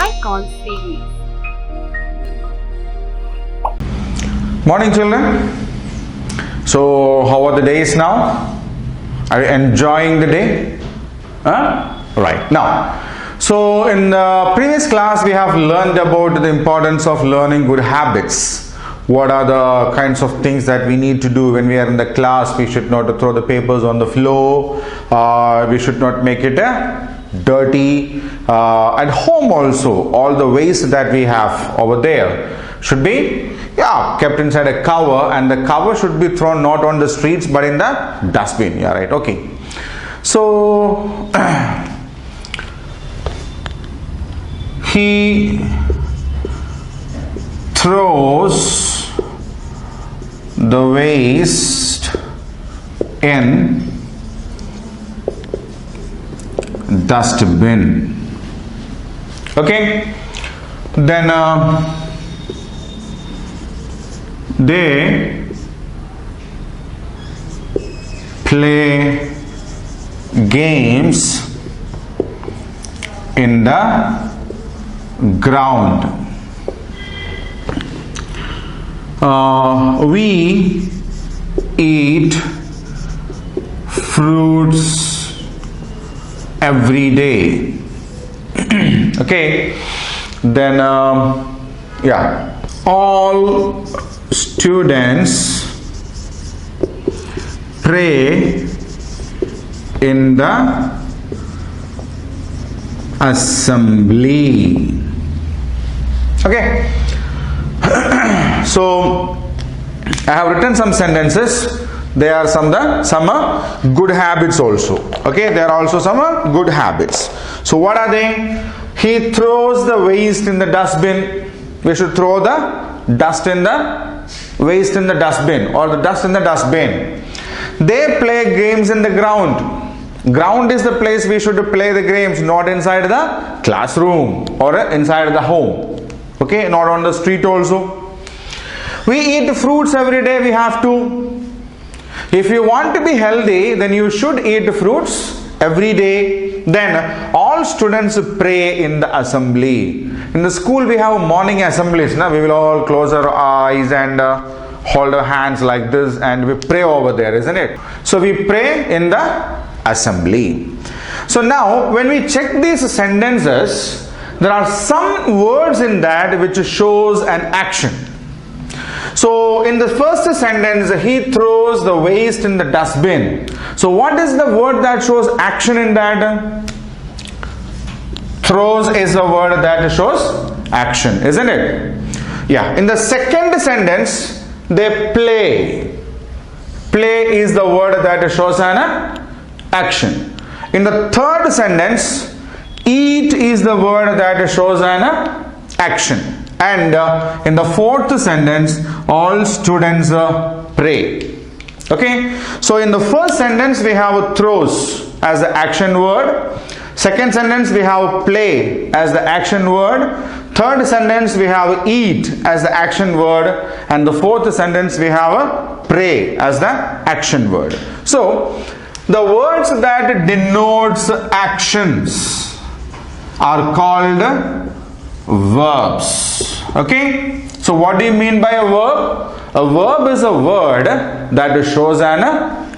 Icon series. Morning, children. So, how are the days now? Are you enjoying the day? Right. Now, so in the previous class, we have learned about the importance of learning good habits. What are the kinds of things that we need to do when we are in the class? We should not throw the papers on the floor. We should not make it dirty. At home also, all the waste that we have over there should be kept inside a cover, and the cover should be thrown not on the streets but in the dustbin. Yeah, right. Okay. So he throws the waste in dustbin. Okay. Then they play games in the ground. We eat fruits every day. Okay. Then all students pray in the assembly. Okay. So I have written some sentences. There are some good habits also. Okay, there are also some good habits. So what are they? He throws the waste in the dustbin. We should throw the dust in the waste in the dustbin, or the dust in the dustbin. They play games in the ground. Ground is the place we should play the games, not inside the classroom or inside the home. Okay, not on the street also. We eat fruits every day. We have to. If you want to be healthy, then you should eat fruits every day. Then all students pray in the assembly. In the school we have morning assemblies. We will all close our eyes and hold our hands like this, and we pray over there, isn't it? So we pray in the assembly. So now when we check these sentences, there are some words in that which shows an action. So in the first sentence, he throws the waste in the dustbin. So what is the word that shows action in that? Throws is the word that shows action, isn't it? Yeah. In the second sentence, they play. Play is the word that shows an action. In the third sentence, eat is the word that shows an action. And in the fourth sentence, all students pray. Okay. So in the first sentence, we have throws as the action word. Second sentence, we have play as the action word. Third sentence, we have eat as the action word. And the fourth sentence, we have pray as the action word. So the words that denotes actions are called verbs. Okay. So what do you mean by a verb? A verb is a word that shows an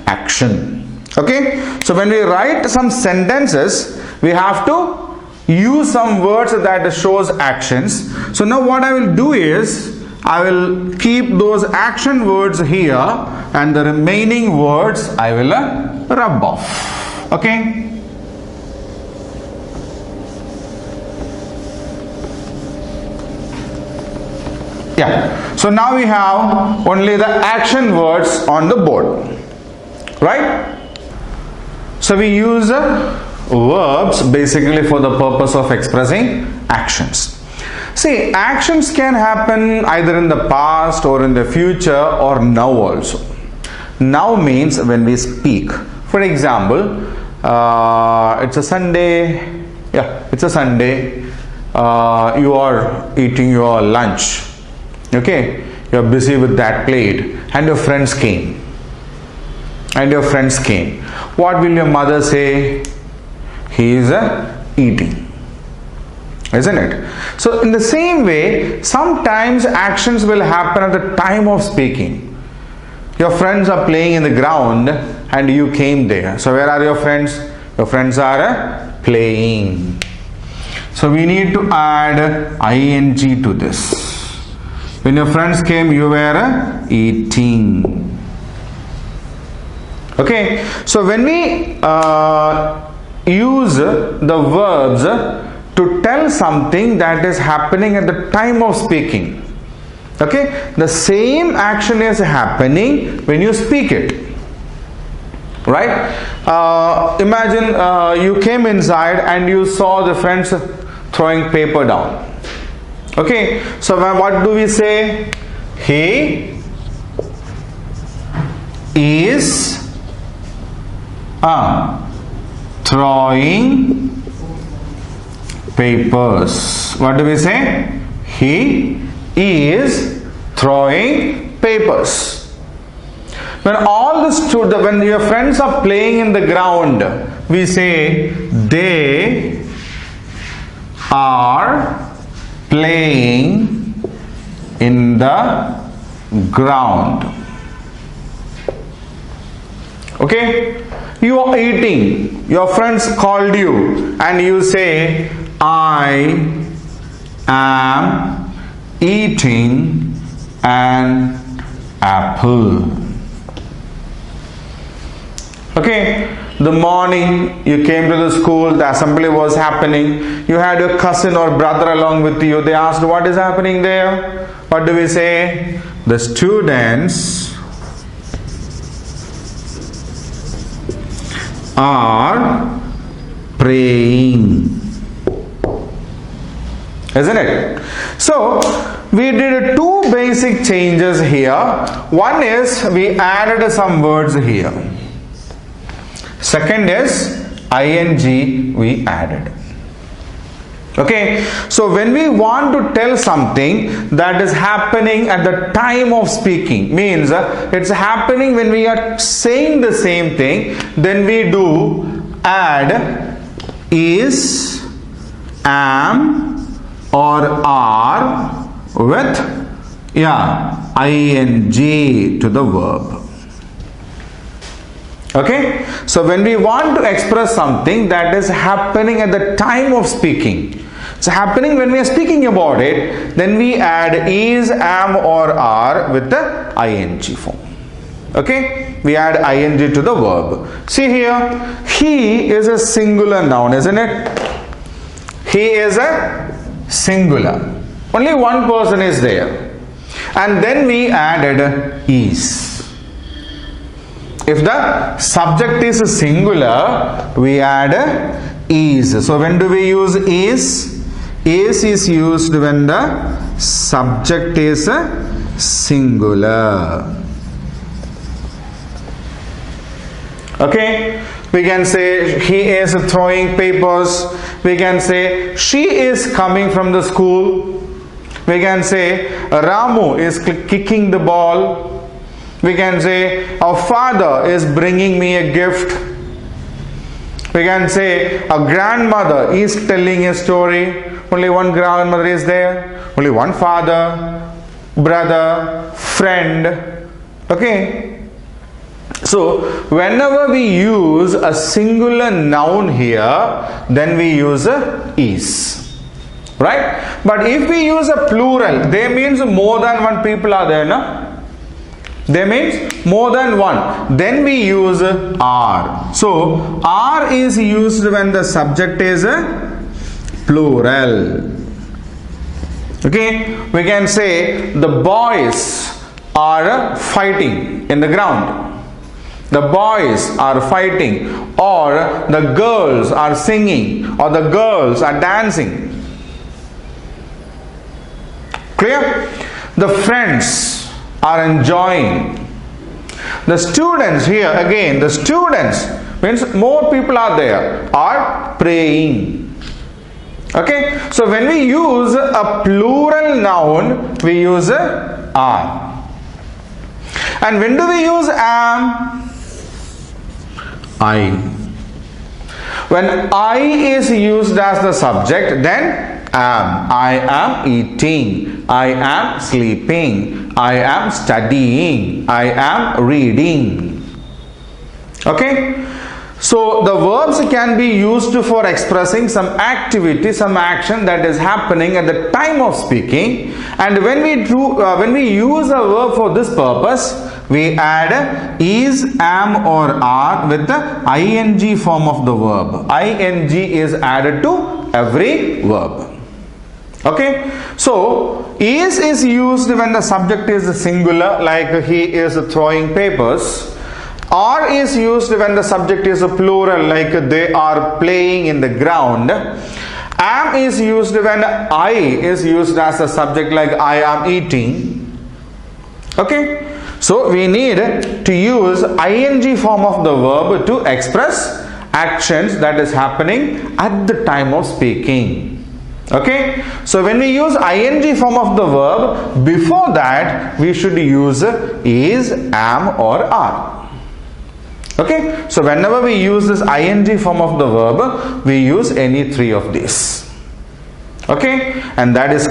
action. Okay. So when we write some sentences, we have to use some words that shows actions. So now what I will do is, I will keep those action words here, and the remaining words I will rub off. Okay. Yeah. So now we have only the action words on the board. Right? So we use verbs basically for the purpose of expressing actions. See, actions can happen either in the past or in the future or now also. Now means when we speak. For example, it's a Sunday. Yeah, it's a Sunday. You are eating your lunch. Okay, you are busy with that plate, and your friends came. What will your mother say? He is eating. isn't it? So in the same way, sometimes actions will happen at the time of speaking. Your friends are playing in the ground and you came there. So where are your friends? Your friends are playing. So we need to add ing to this. When your friends came, you were eating. Okay. So when we use the verbs to tell something that is happening at the time of speaking, okay, the same action is happening when you speak it, right? Imagine you came inside and you saw the friends throwing paper down. Okay, so what do we say? He is throwing papers. What do we say? He is throwing papers. When when your friends are playing in the ground, we say they are playing in the ground. Okay, you are eating, your friends called you and you say, I am eating an apple. Okay, the morning you came to the school, the assembly was happening, you had your cousin or brother along with you, they asked what is happening there. What do we say? The students are praying, isn't it? So we did two basic changes here. One is we added some words here. Second is ing we added. Okay, so when we want to tell something that is happening at the time of speaking, means it's happening when we are saying the same thing, then we do add is, am or are with ing to the verb. Okay, so when we want to express something that is happening at the time of speaking, it's happening when we are speaking about it, then we add is, am or are with the ing form. Okay, we add ing to the verb. See here, he is a singular noun, isn't it? He is a singular. Only one person is there. And then we added is. If the subject is singular, we add is. So when do we use is? Is used when the subject is singular. Okay, we can say he is throwing papers. We can say she is coming from the school. We can say Ramu is kicking the ball. We can say our father is bringing me a gift. We can say a grandmother is telling a story. Only one grandmother is there. Only one father, brother, friend. Okay. So whenever we use a singular noun here, then we use a is. Right? But if we use a plural, they means more than one people are there, no? They means more than one. Then we use are. So are is used when the subject is a plural. Okay, we can say the boys are fighting in the ground. The boys are fighting, or the girls are singing, or the girls are dancing. Clear? The friends are enjoying. The students here, again, the students means more people are there, are praying. Okay, so when we use a plural noun, we use are. And when do we use am? I. When I is used as the subject, then am. I am eating. I am sleeping. I am studying. I am reading. Okay? So the verbs can be used for expressing some activity, some action that is happening at the time of speaking. And when we use a verb for this purpose, we add is, am or are with the ing form of the verb. Ing is added to every verb. Okay, so is used when the subject is singular, like he is throwing papers. Or is used when the subject is a plural, like they are playing in the ground. Am is used when I is used as a subject, like I am eating. Okay, so we need to use ing form of the verb to express actions that is happening at the time of speaking. Okay, so when we use ing form of the verb, before that we should use is, am or are. Okay, so whenever we use this ing form of the verb, we use any three of these. Okay, and that is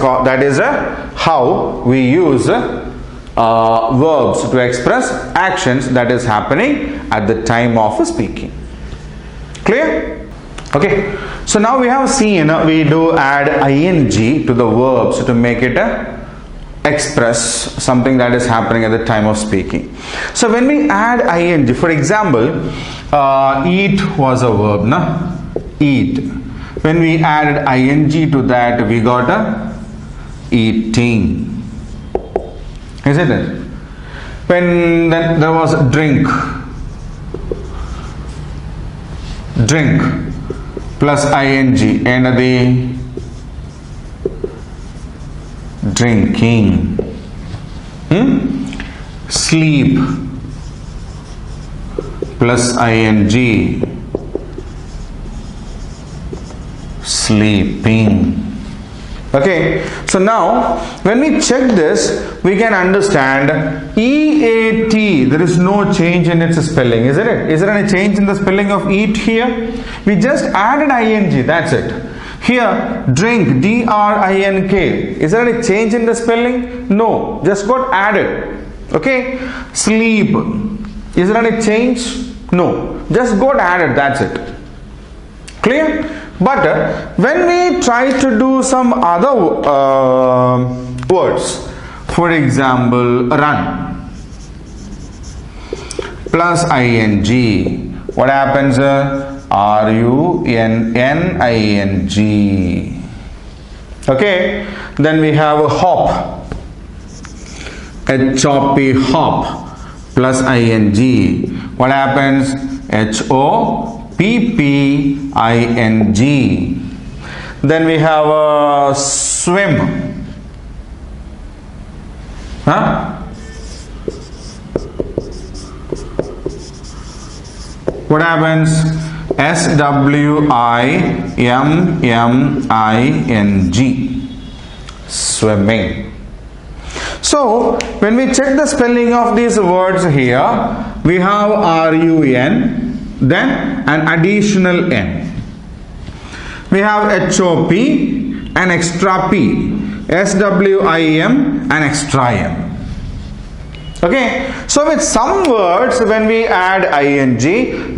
how we use verbs to express actions that is happening at the time of speaking. Clear? Okay, so now we have seen we do add ing to the verbs to make it express something that is happening at the time of speaking. So when we add ing, for example, eat was a verb, na? Eat. When we added ing to that, we got a eating, isn't it? When then there was drink plus ing and the drinking. Sleep plus ing, sleeping. Okay, so now when we check this, we can understand EAT, there is no change in its spelling, isn't it? Is there any change in the spelling of eat here? We just added ing, that's it. Here, drink, D-R-I-N-K. Is there any change in the spelling? No, just got added. Okay, sleep. Is there any change? No, just got added, that's it. Clear? But when we try to do some other words, for example, run plus ing, what happens? R-U-N-N-I-N-G. Okay, then we have a hop, H-O-P, hop plus ing. What happens? H-O-P-P-I-N-G. Then we have a swim. What happens? S-W-I-M-M-I-N-G. Swimming. So when we check the spelling of these words here, we have R-U-N, then an additional N. We have H-O-P, an extra P, S-W-I-M, an extra M. Okay, so with some words when we add ing,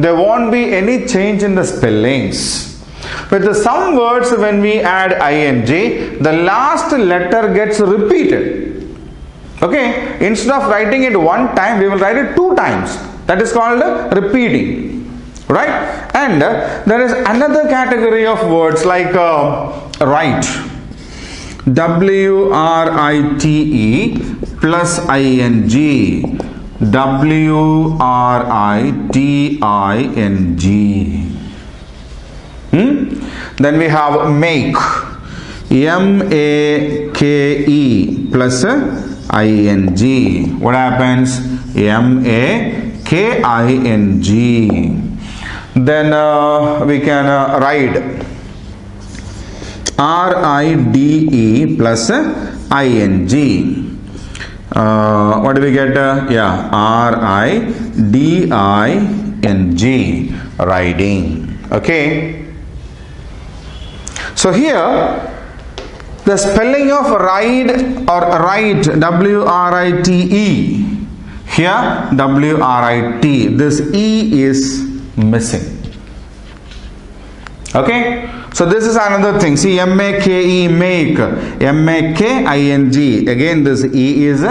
there won't be any change in the spellings. With some words when we add ing, the last letter gets repeated. Okay, instead of writing it one time, we will write it two times. That is called repeating, right? And there is another category of words like write, W-R-I-T-E plus ing, W-R-I-T-I-N-G. Then we have make, M-A-K-E plus ing. What happens? M-A-K-I-N-G. Then we can ride, R-I-D-E plus ing. What do we get? R-I-D-I-N-G, riding. Okay, so here The spelling of ride or write, W-R-I-T-E. Here, W-R-I-T. This E is missing. Okay. So this is another thing. See, M-A-K-E, make. M-A-K-I-N-G. Again, this E is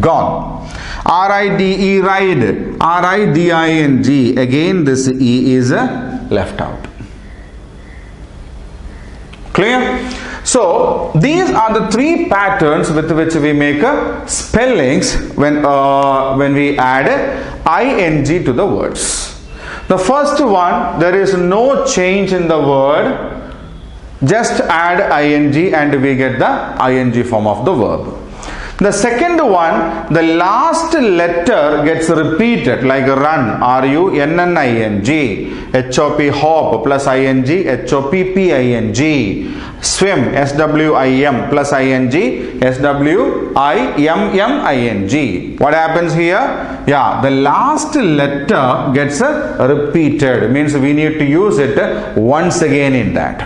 gone. R-I-D-E, ride. R-I-D-I-N-G. Again, this E is left out. Clear? So these are the three patterns with which we make spellings when we add ing to the words. The first one, there is no change in the word, just add ing and we get the ing form of the verb. The second one, the last letter gets repeated, like run, R-U-N-N-I-N-G, H-O-P, hop, plus ing, H-O-P-P-I-N-G, swim, S-W-I-M, plus ing, S-W-I-M-M-I-N-G. What happens here? Yeah, the last letter gets repeated, means we need to use it once again in that.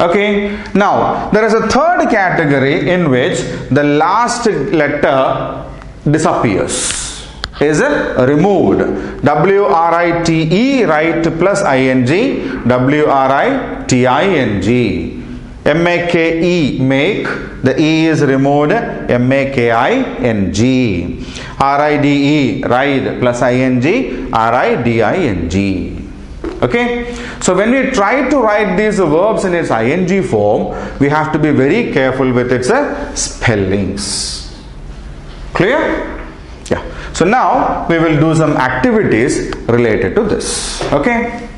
Okay, now there is a third category in which the last letter disappears, is removed. W-R-I-T-E, write, plus ing, W-R-I-T-I-N-G. M-A-K-E, make, the E is removed, M-A-K-I-N-G. R-I-D-E, ride, plus ing, R-I-D-I-N-G. Okay, so when we try to write these verbs in its ing form, we have to be very careful with its spellings. Clear? Yeah. So now we will do some activities related to this. Okay.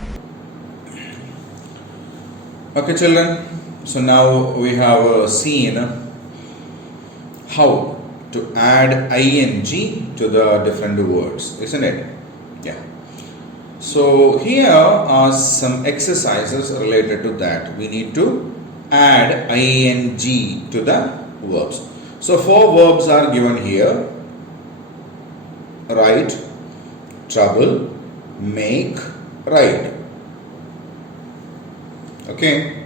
Okay, children. So now we have seen how to add ing to the different words, isn't it? Yeah. So here are some exercises related to that. We need to add ing to the verbs. So 4 verbs are given here: write, trouble, make, ride. Okay.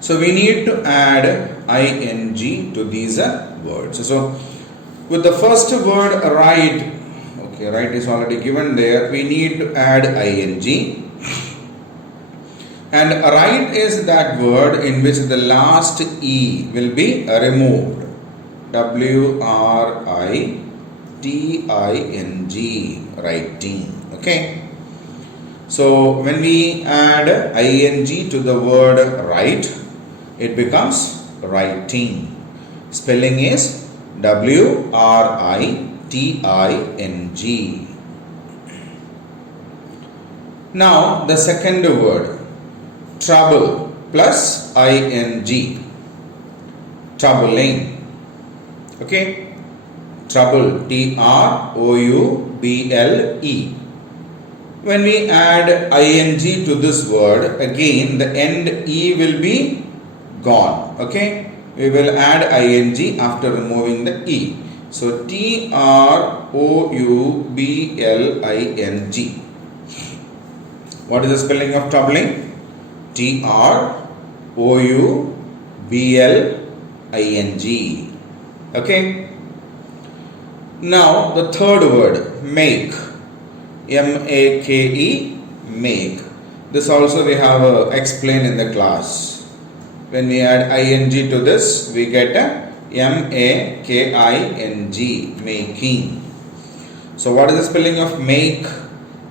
So we need to add ing to these words. So with the first word write, okay, right is already given there. We need to add ing. And right is that word in which the last E will be removed. W-R-I-T-I-N-G, writing. Okay. So when we add ing to the word write, it becomes writing. Spelling is W-R-I-T-I-N-G. Now the second word, trouble, plus ing, troubling. Okay, trouble, T-R-O-U-B-L-E. When we add ing to this word, again the end E will be gone. Okay, we will add ing after removing the E. So T-R-O-U-B-L-I-N-G. What is the spelling of troubling? T-R-O-U-B-L-I-N-G. Okay. Now the third word, make. M-A-K-E, make. This also we have explained in the class. When we add ing to this, we get M-A-K-I-N-G, making. So what is the spelling of make?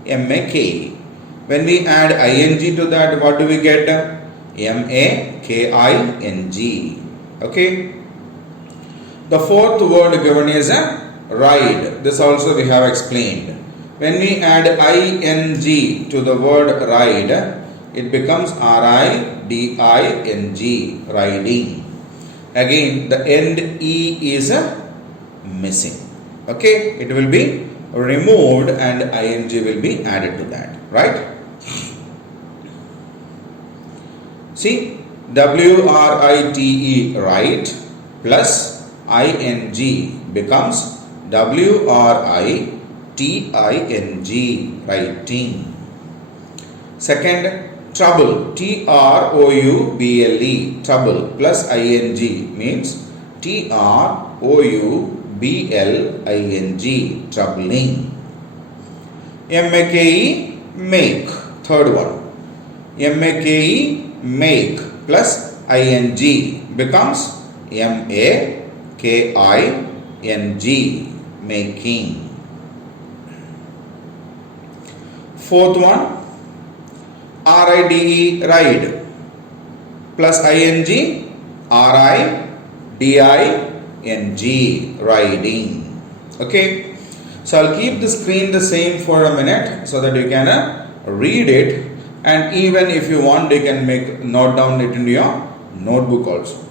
M-A-K. When we add ing to that, what do we get? M-A-K-I-N-G. Okay. The fourth word given is ride. This also we have explained. When we add ing to the word ride, it becomes R-I-D-I-N-G, riding. Again, the end E is missing. Okay, it will be removed and ing will be added to that, right? See, W-R-I-T-E, write, plus ing becomes W-R-I-T-I-N-G, writing. Second, trouble, Trouble, trouble plus ing means Trouble, troubling. make, make, third one, make plus ing becomes making, making. Fourth one, ride, ride plus ing, riding, riding. Okay, so I'll keep the screen the same for a minute so that you can read it, and even if you want you can note down it in your notebook also.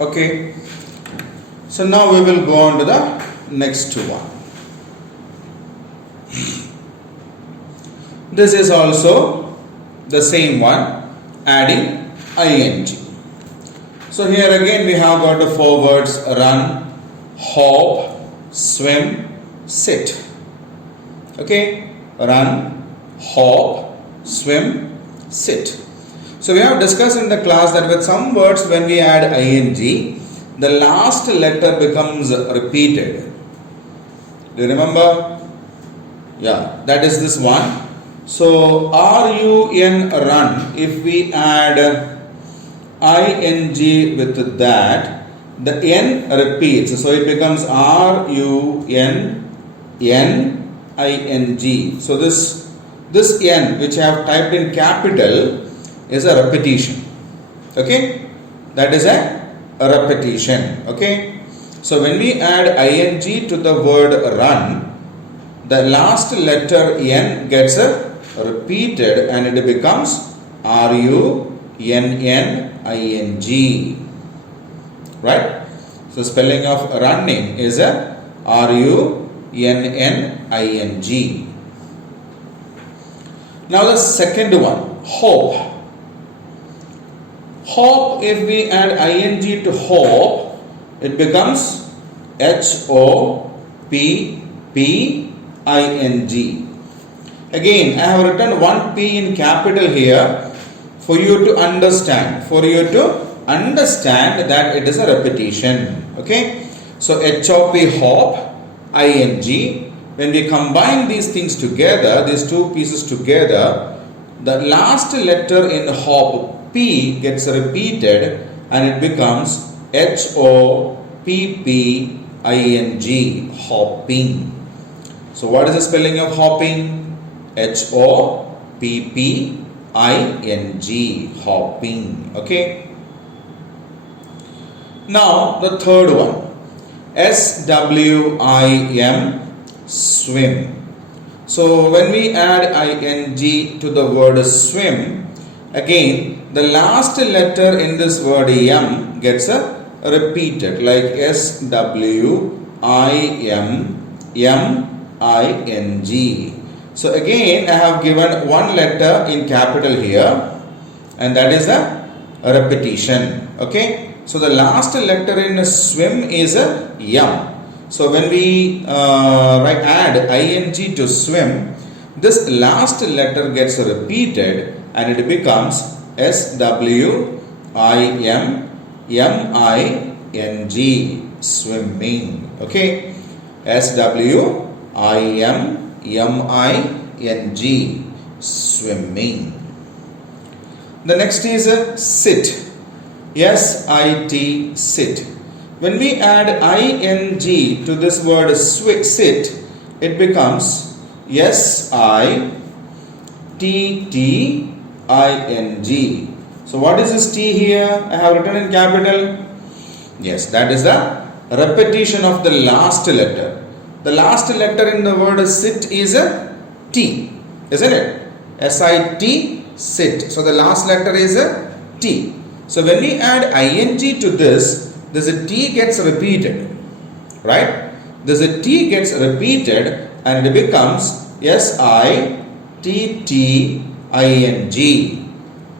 Okay, so now we will go on to the next one. This is also the same one, adding ing. So here again we have got the four words: run, hop, swim, sit. Okay, run, hop, swim, sit. So we have discussed in the class that with some words when we add ing, the last letter becomes repeated. Do you remember? Yeah, that is this one. So run, run, if we add ing with that, the n repeats. So it becomes run, ing. So this n which I have typed in capital is a repetition. Okay, that is a repetition. Okay, so when we add ing to the word run, the last letter n gets repeated and it becomes running. Right? So spelling of running is a running. Now the second one, hope. Hop, if we add ing to hop, it becomes hopping. Again, I have written one p in capital here for you to understand. That it is a repetition. Okay, so hop, ing. When we combine these things together, these two pieces together, the last letter in hop, P, gets repeated and it becomes hopping, hopping. So what is the spelling of hopping? hopping, hopping. Okay. Now the third one, swim, swim. So when we add ing to the word swim, again the last letter in this word gets repeated, like swim, So again I have given one letter in capital here, and that is a repetition. Okay, so the last letter in swim is a So when we add ing to swim, this last letter gets repeated and it becomes swiming, swimming. Okay, swiming, swimming. The next is sit. sit. When we add ing to this word sit, it becomes SITTING. So what is this T here? I have written in capital. Yes, that is the repetition of the last letter. The last letter in the word sit is a T, isn't it? SIT, sit. So the last letter is a T. So when we add ing to this T gets repeated, right? This T gets repeated and it becomes SITTING.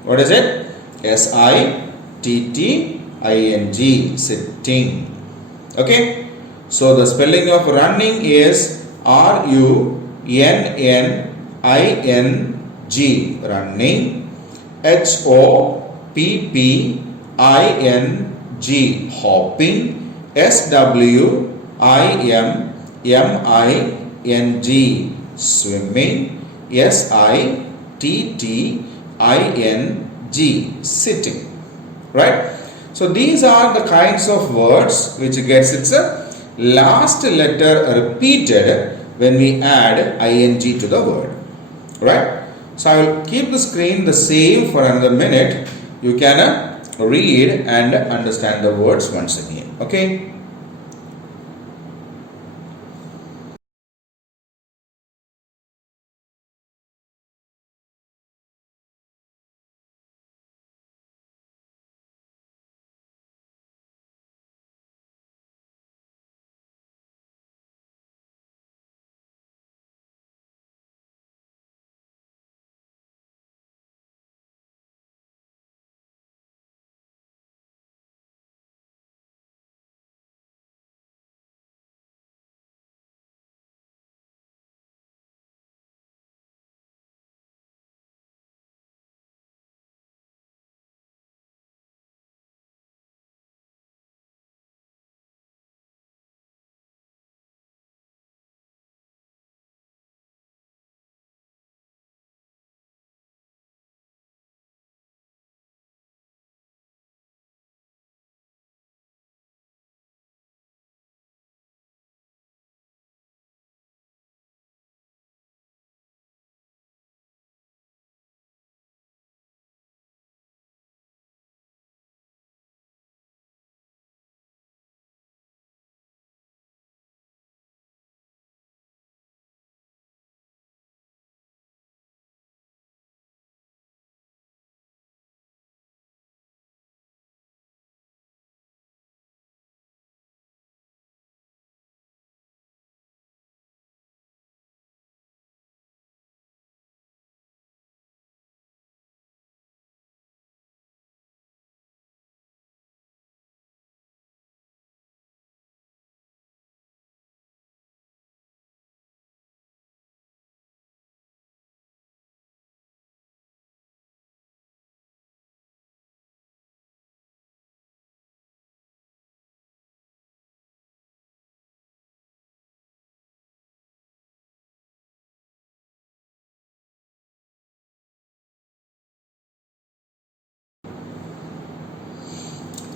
What is it? SITTING, sitting. Okay? So the spelling of running is RUNNING, running. HOPPING, hopping. SWIMMING, swimming. SITTING, sitting. Right? So these are the kinds of words which gets its last letter repeated when we add ing to the word. Right? So I will keep the screen the same for another minute. You can read and understand the words once again. Okay?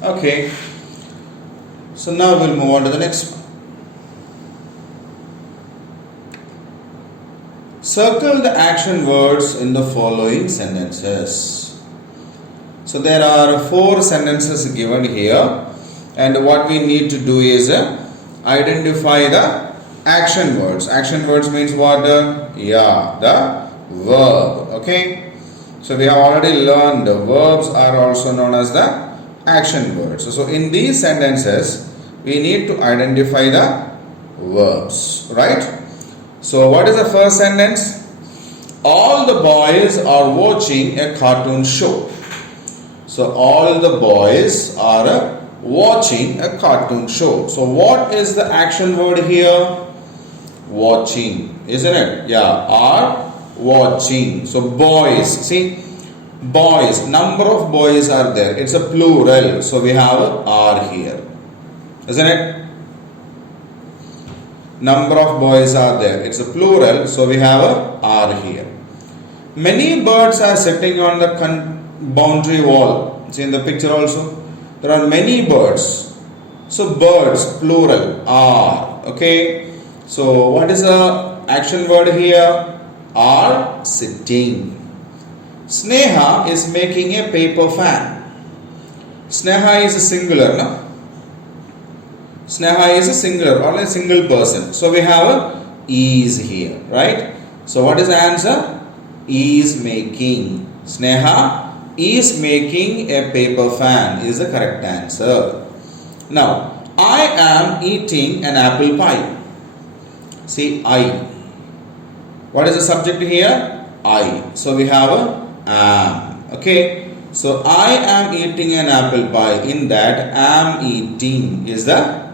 Okay. So now we'll move on to the next one. Circle the action words in the following sentences. So there are 4 sentences given here, and what we need to do is identify the action words. Action words means what? The verb. Okay. So we have already learned the verbs are also known as the action words. So in these sentences we need to identify the verbs, right? So what is the first sentence? All the boys are watching a cartoon show. So all the boys are watching a cartoon show. So what is the action word here? Watching, isn't it? Yeah, are watching. So boys, see, boys, number of boys are there. It's a plural, so we have are here, isn't it? Number of boys are there. It's a plural, so we have are here. Many birds are sitting on the boundary wall. See in the picture also, there are many birds. So birds, plural, are. Okay. So what is the action word here? Are sitting. Sneha is making a paper fan. Sneha is a singular, no? Sneha is a singular or a single person. So we have a is here, right? So what is the answer? Is making. Sneha is making a paper fan is the correct answer. Now, I am eating an apple pie. See, I. What is the subject here? I. So we have a am. Okay. So I am eating an apple pie. In that, am eating is the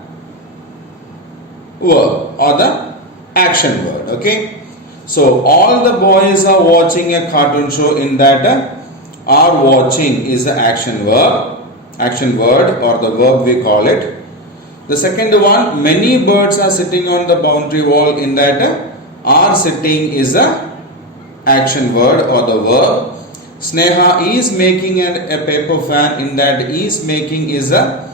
verb or the action word. Okay. So all the boys are watching a cartoon show. In that, are watching is the action word or the verb we call it. The second one, many birds are sitting on the boundary wall. In that, are sitting is the action word or the verb. Sneha is making a paper fan. In that, is making is the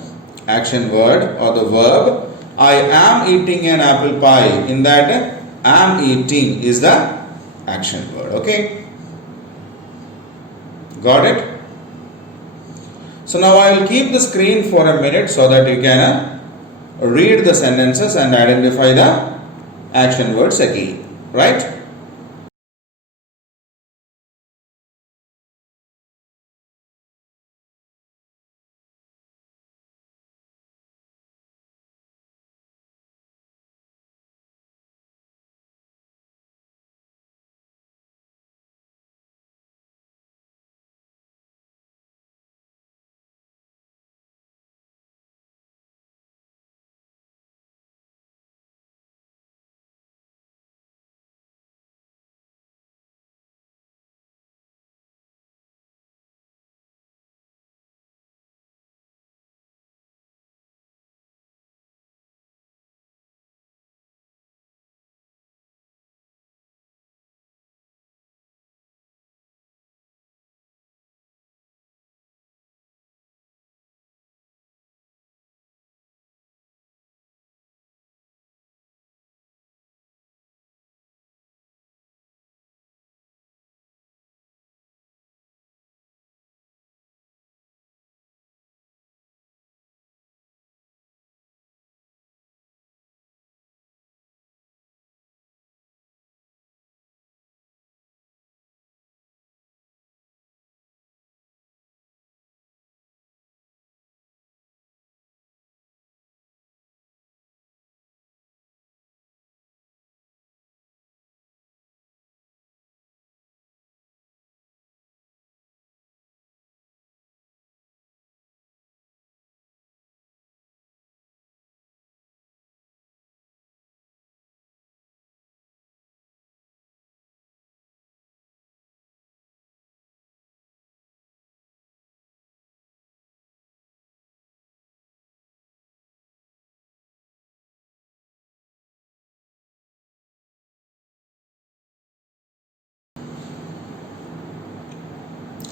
action word or the verb. I am eating an apple pie. In that, am eating is the action word. Okay. Got it? So now I will keep the screen for a minute so that you can read the sentences and identify the action words again. Right?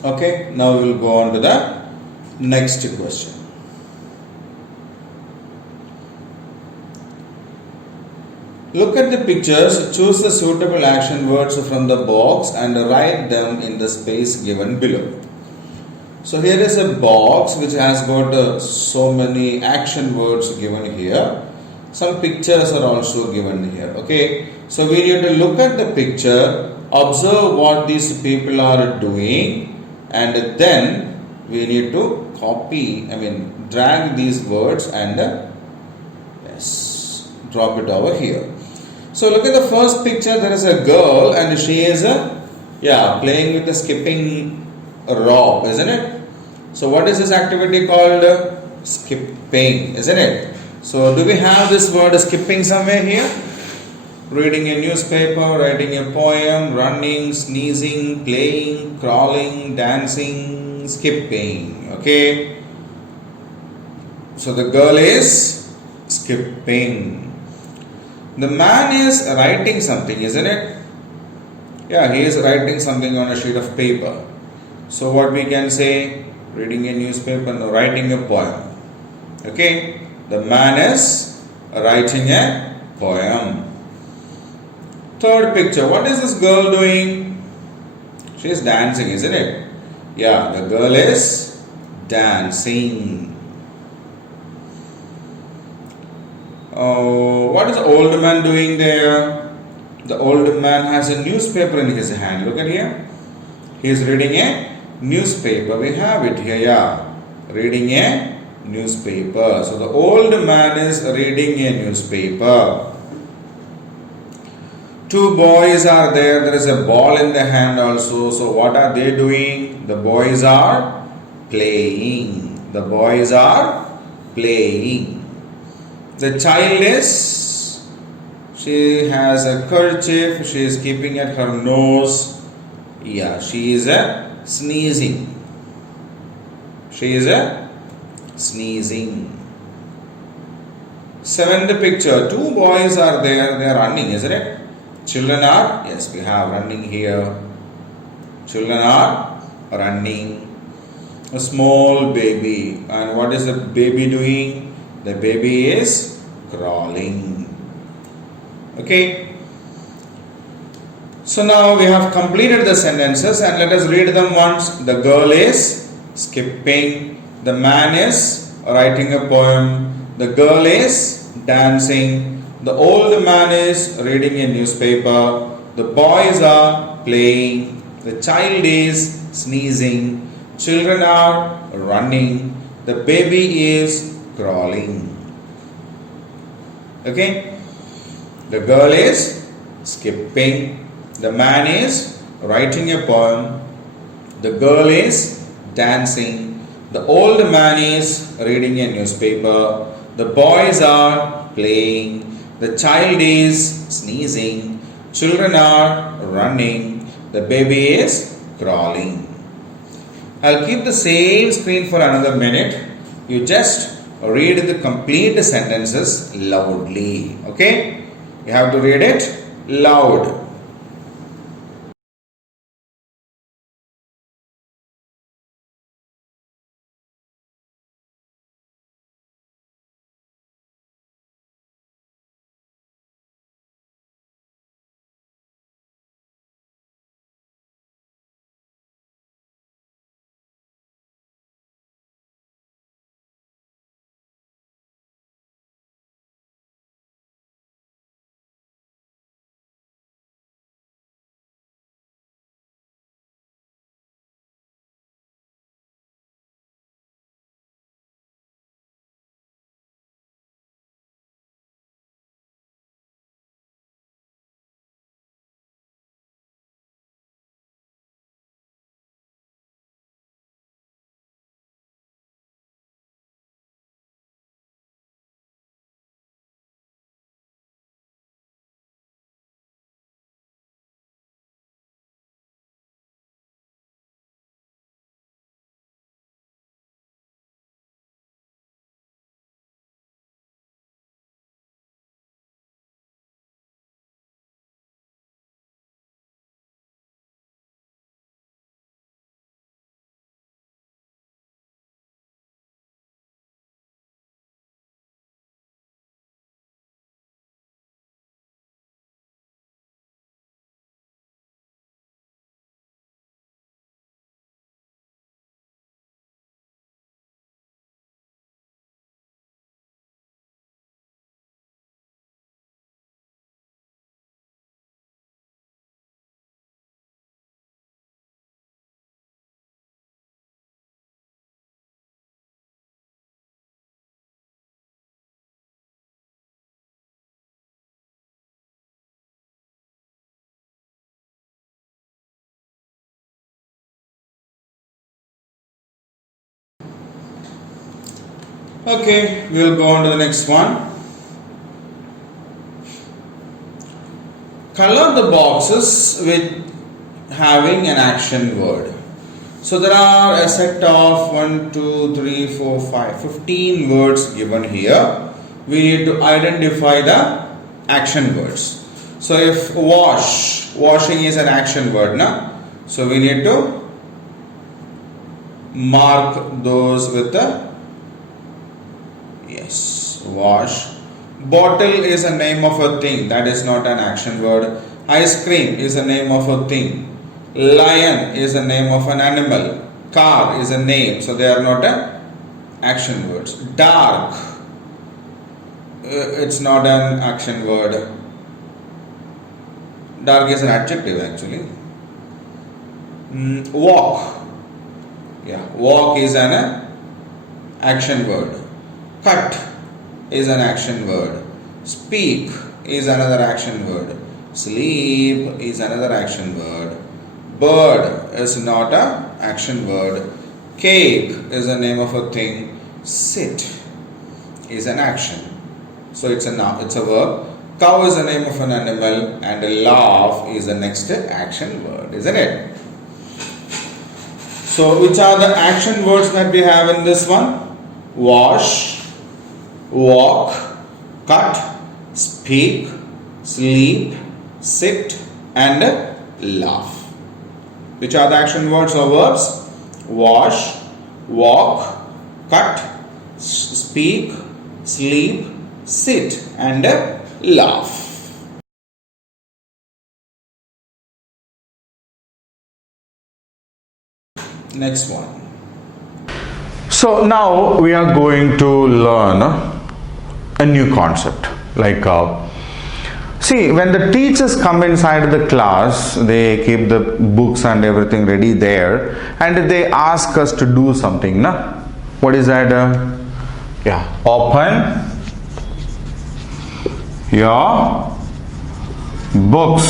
Okay, now we will go on to the next question. Look at the pictures, choose the suitable action words from the box and write them in the space given below. So here is a box which has got so many action words given here. Some pictures are also given here. Okay, so we need to look at the picture, observe what these people are doing, and then we need to drag these words and drop it over here. So look at the first picture. There is a girl and she is playing with the skipping rope, isn't it? So what is this activity called? Skipping, isn't it? So do we have this word skipping somewhere here? Reading a newspaper, writing a poem, running, sneezing, playing, crawling, dancing, skipping. Okay. So the girl is skipping. The man is writing something, isn't it? Yeah, he is writing something on a sheet of paper. So what we can say? Reading a newspaper, no, writing a poem. Okay. The man is writing a poem. Third picture. What is this girl doing? She is dancing, isn't it? Yeah, the girl is dancing. What is the old man doing there? The old man has a newspaper in his hand. Look at here. He is reading a newspaper. We have it here. Yeah, reading a newspaper. So the old man is reading a newspaper. Two boys are there. There is a ball in the hand also. So what are they doing? The boys are playing. The boys are playing. The child is, she has a kerchief. She is keeping at her nose. Yeah, she is sneezing. She is sneezing. Seventh picture. Two boys are there. They are running, isn't it? Children are, yes, we have running here. Children are running. A small baby. And what is the baby doing? The baby is crawling. Okay. So now we have completed the sentences and let us read them once. The girl is skipping. The man is writing a poem. The girl is dancing. The old man is reading a newspaper. The boys are playing. The child is sneezing. Children are running. The baby is crawling. Okay? The girl is skipping. The man is writing a poem. The girl is dancing. The old man is reading a newspaper. The boys are playing. The child is sneezing. Children are running. The baby is crawling. I'll keep the same screen for another minute. You just read the complete sentences loudly. Okay? You have to read it loud. Okay, we'll go on to the next one. Color the boxes with having an action word. So there are a set of 1, 2, 3, 4, 5, 15 words given here. We need to identify the action words. So if washing is an action word, na? So we need to mark those with the, yes, wash. Bottle is a name of a thing, that is not an action word. Ice cream is a name of a thing. Lion is a name of an animal. Car is a name, so they are not action words. Dark, it's not an action word. Dark is an adjective actually. Walk, walk is an action word. Cut is an action word. Speak is another action word. Sleep is another action word. Bird is not a action word. Cake is the name of a thing. Sit is an action. So it's a verb. Cow is the name of an animal, and laugh is the next action word, isn't it? So which are the action words that we have in this one? Wash, walk, cut, speak, sleep, sit, and laugh. Which are the action words or verbs? Wash, walk, cut, speak, sleep, sit, and laugh. Next one. So now we are going to learn a new concept. Like, see, when the teachers come inside the class, they keep the books and everything ready there, and they ask us to do something. Na? What is that? Open your books,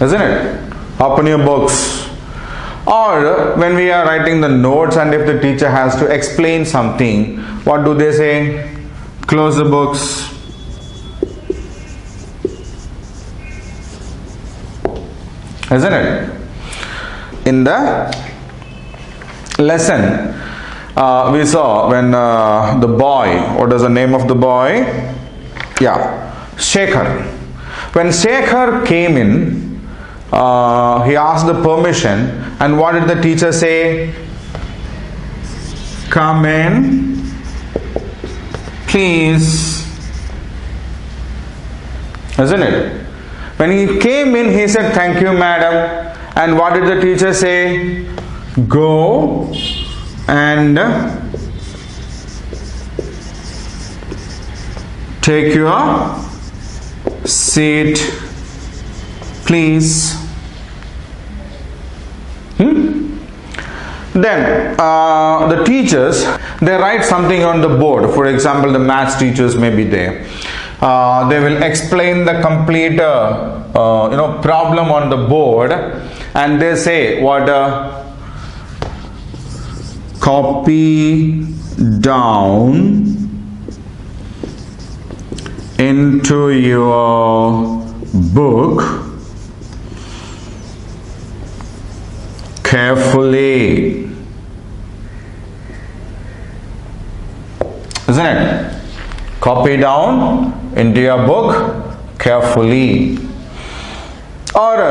isn't it? Open your books. Or when we are writing the notes, and if the teacher has to explain something, what do they say? Close the books. Isn't it? In the lesson, we saw when the boy, what is the name of the boy? Shekhar. When Shekhar came in, he asked the permission, and what did the teacher say? Come in, please. Isn't it? When he came in, he said, thank you, madam. And what did the teacher say? Go and take your seat, please. Then the teachers, they write something on the board. For example, the maths teachers may be there. They will explain the complete problem on the board, and they say what? Copy down into your book carefully. Isn't it? Copy down into your book carefully. Or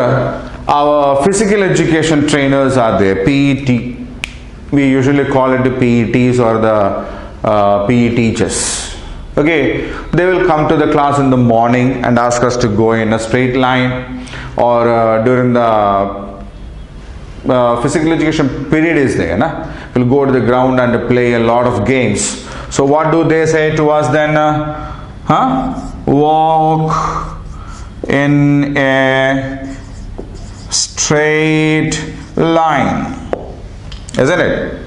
our physical education trainers are there, PET. We usually call it the PETs or the PE teachers. Okay, they will come to the class in the morning and ask us to go in a straight line, or during the physical education period is there, na? We'll go to the ground and play a lot of games. So what do they say to us then? Walk in a straight line, isn't it?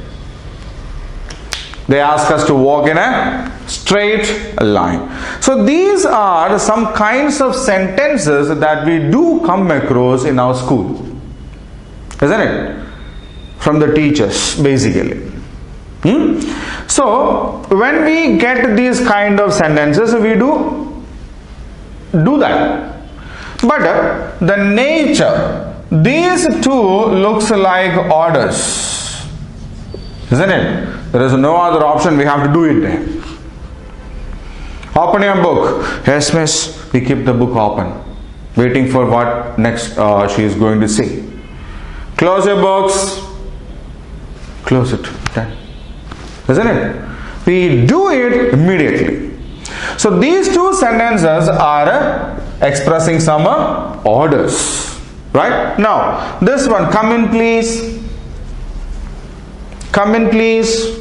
They ask us to walk in a straight line. So these are some kinds of sentences that we do come across in our school, isn't it? From the teachers, basically. So when we get these kind of sentences, we do that. But the nature, these two looks like orders, isn't it? There is no other option, we have to do it there. Open your book. Yes, miss. We keep the book open, waiting for what next she is going to say. Close your books. Close it. Done. isn't it? We do it immediately. So these two sentences are expressing some orders, right? Now this one, come in please, come in please,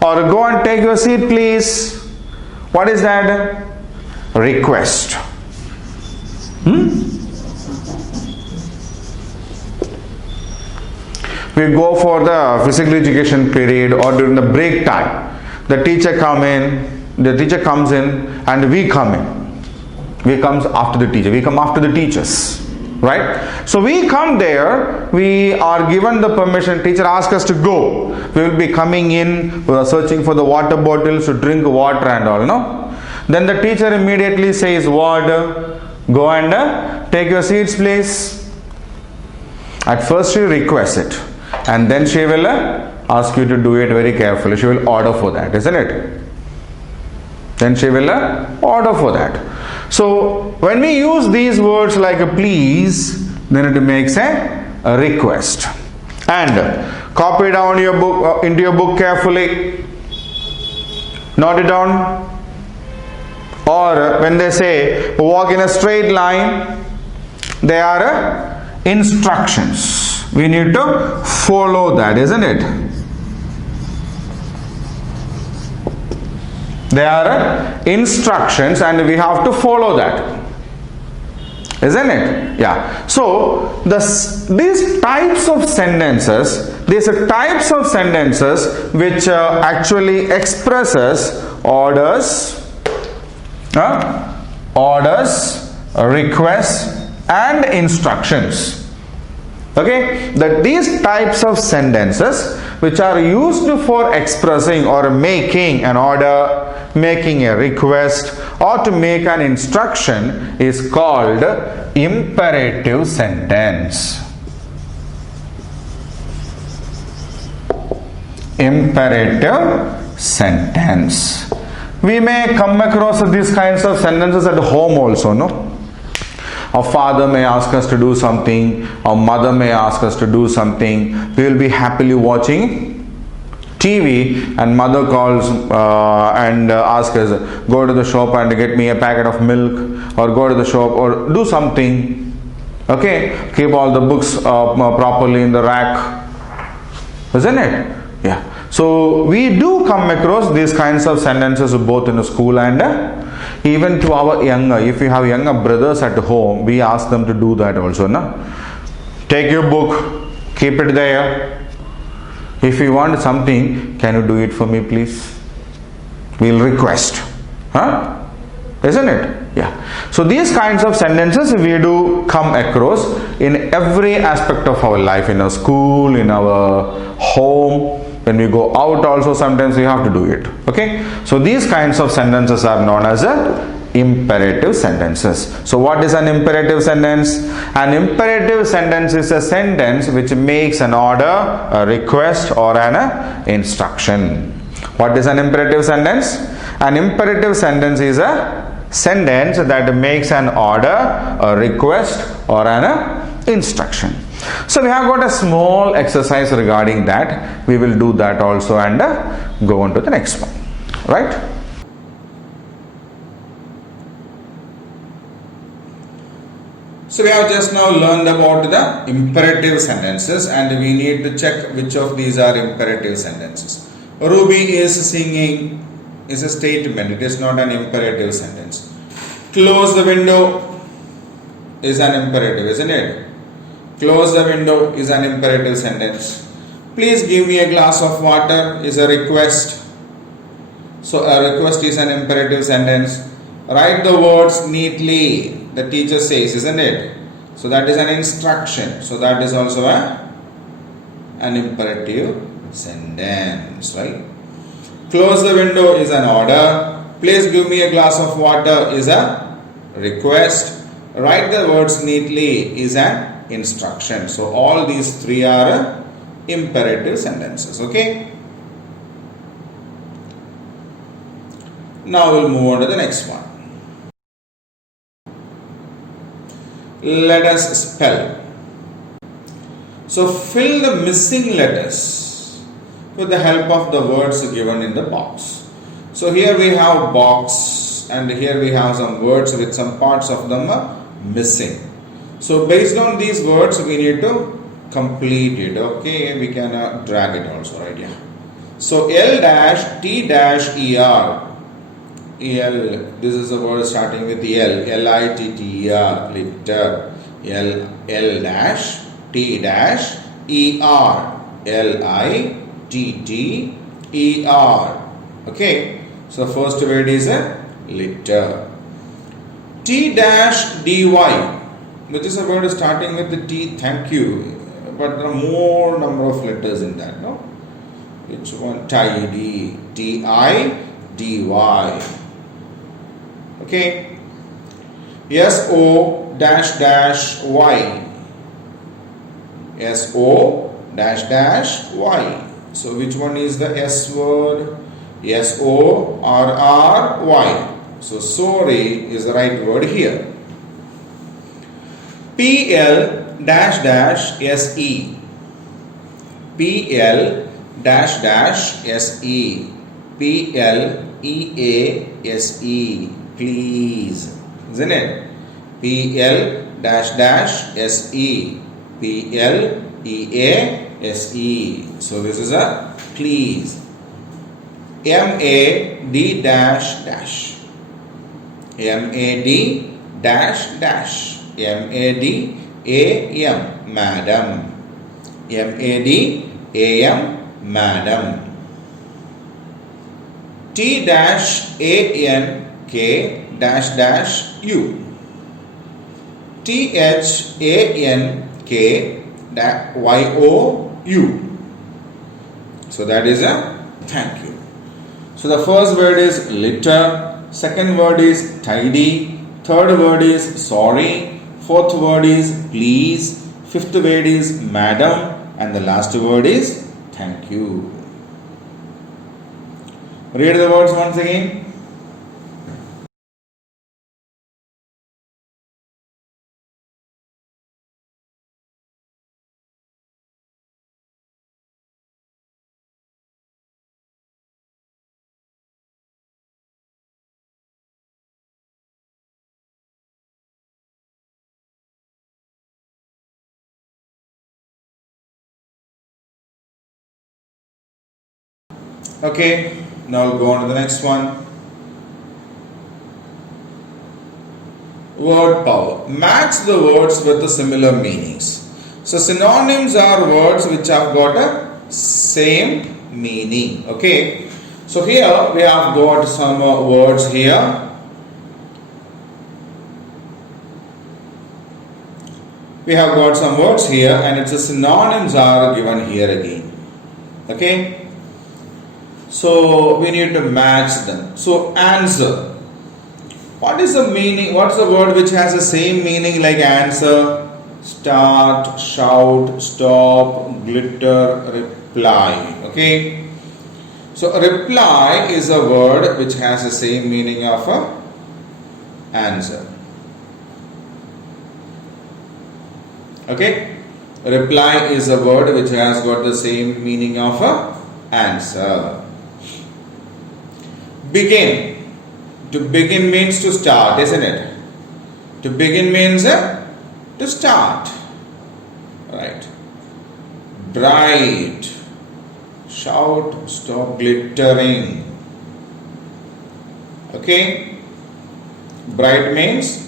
or go and take your seat please. What is that? Request. We go for the physical education period or during the break time. The teacher comes in and we come in. We comes after the teacher. We come after the teachers. Right? So we come there, we are given the permission, teacher asks us to go. We will be coming in, we are searching for the water bottles to drink water and all, no? Then the teacher immediately says, "Water, go and take your seats please." At first she requests it, and then she will ask you to do it very carefully. She will order for that, isn't it? Then she will order for that. So when we use these words like a please, then it makes a request. And copy down your book into your book carefully. Note it down. Or when they say walk in a straight line, they are instructions. We need to follow that, isn't it? They are instructions and we have to follow that, isn't it? Yeah. So these types of sentences, which actually expresses orders, requests and instructions. Okay, that these types of sentences which are used for expressing or making an order, making a request or to make an instruction is called imperative sentence. Imperative sentence. We may come across these kinds of sentences at home also, no? Our father may ask us to do something, our mother may ask us to do something. We will be happily watching TV and mother calls and asks us, go to the shop and get me a packet of milk, or go to the shop or do something. Okay, keep all the books properly in the rack, isn't it? Yeah. So we do come across these kinds of sentences both in the school and even to our younger, if we have younger brothers at home, we ask them to do that also, no? Take your book, keep it there. If you want something, can you do it for me please? We'll request. Isn't it? Yeah. So these kinds of sentences we do come across in every aspect of our life, in our school, in our home. When we go out also sometimes we have to do it. Okay. So these kinds of sentences are known as imperative sentences. So what is an imperative sentence? An imperative sentence is a sentence which makes an order, a request or an instruction. What is an imperative sentence? An imperative sentence is a sentence that makes an order, a request or an instruction. So we have got a small exercise regarding that. We will do that also and go on to the next one. Right? So we have just now learned about the imperative sentences and we need to check which of these are imperative sentences. Ruby is singing is a statement. It is not an imperative sentence. Close the window is an imperative, isn't it? Close the window is an imperative sentence. Please give me a glass of water is a request. So a request is an imperative sentence. Write the words neatly, the teacher says, isn't it? So that is an instruction. So that is also an imperative sentence, right? Close the window is an order. Please give me a glass of water is a request. Write the words neatly is an instruction. So all these three are imperative sentences. Okay. Now we'll move on to the next one. Let us spell. So fill the missing letters with the help of the words given in the box. So here we have box and here we have some words with some parts of them missing. So based on these words we need to complete it. Okay, we can drag it also, right? Yeah. So L dash T dash ER. L, this is a word starting with L. L-I-T-T-E-R, litter. L dash T dash ER. L-I-T-T-E-R. Okay. So first word is a litter. T dash D-Y, which is a word starting with the T, thank you. But there are more number of letters in that, no? Which one? Tidy. T-I-D-Y. Okay. S-O dash dash Y. S-O dash dash Y. So which one is the S word? S-O-R-R-Y. So sorry is the right word here. P-L dash dash S-E. P-L dash dash S-E. P-L-E-A-S-E. Please. Isn't it? P-L dash dash S-E. P-L-E-A-S-E. So this is a please. M-A-D dash dash. M-A-D dash dash. M-A-D-A-M. Madam. M-A-D-A-M. Madam. T dash A-N-K dash dash U. T-H-A-N-K Y-O-U. So that is a thank you. So the first word is litter. Second word is tidy. Third word is sorry. Fourth word is please. Fifth word is madam. And the last word is thank you. Read the words once again. Okay, now we'll go on to the next one. Word power. Match the words with the similar meanings. So synonyms are words which have got a same meaning. Okay. So here we have got some words here. We have got some words here and its synonyms are given here again. Okay. So we need to match them. So answer. What is the meaning? What is the word which has the same meaning like answer? Start, shout, stop, glitter, reply. Okay. So reply is a word which has the same meaning of a answer. Okay. Reply is a word which has got the same meaning of a answer. Begin. To begin means to start, isn't it? To begin means to start. Right. Bright. Shout, stop glittering. Okay. Bright means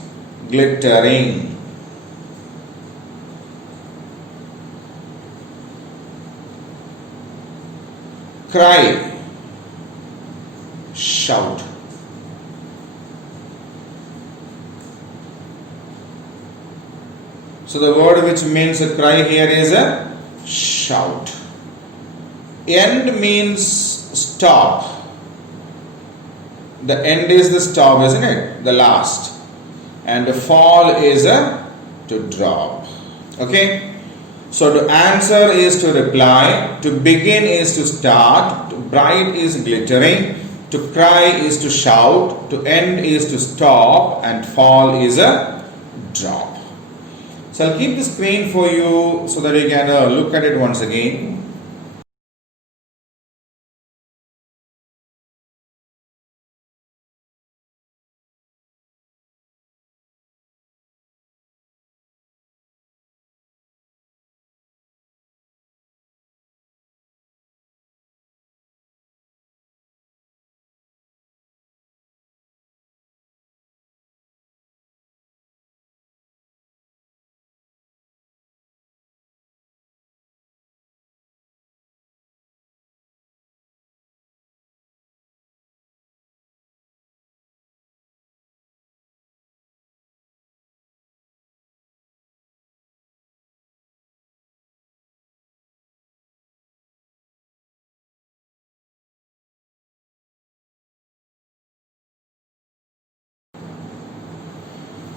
glittering. Cry. Shout. So the word which means a cry here is a shout. End means stop. The end is the stop, isn't it? The last. And the fall is a to drop. Okay. So to answer is to reply. To begin is to start. To bright is glittering. To cry is to shout. To end is to stop. And fall is a drop. So I'll keep the screen for you so that you can look at it once again.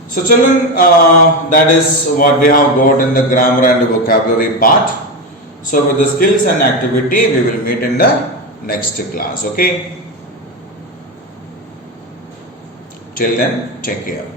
So children, that is what we have got in the grammar and vocabulary part. So with the skills and activity, we will meet in the next class. Okay. Till then, take care.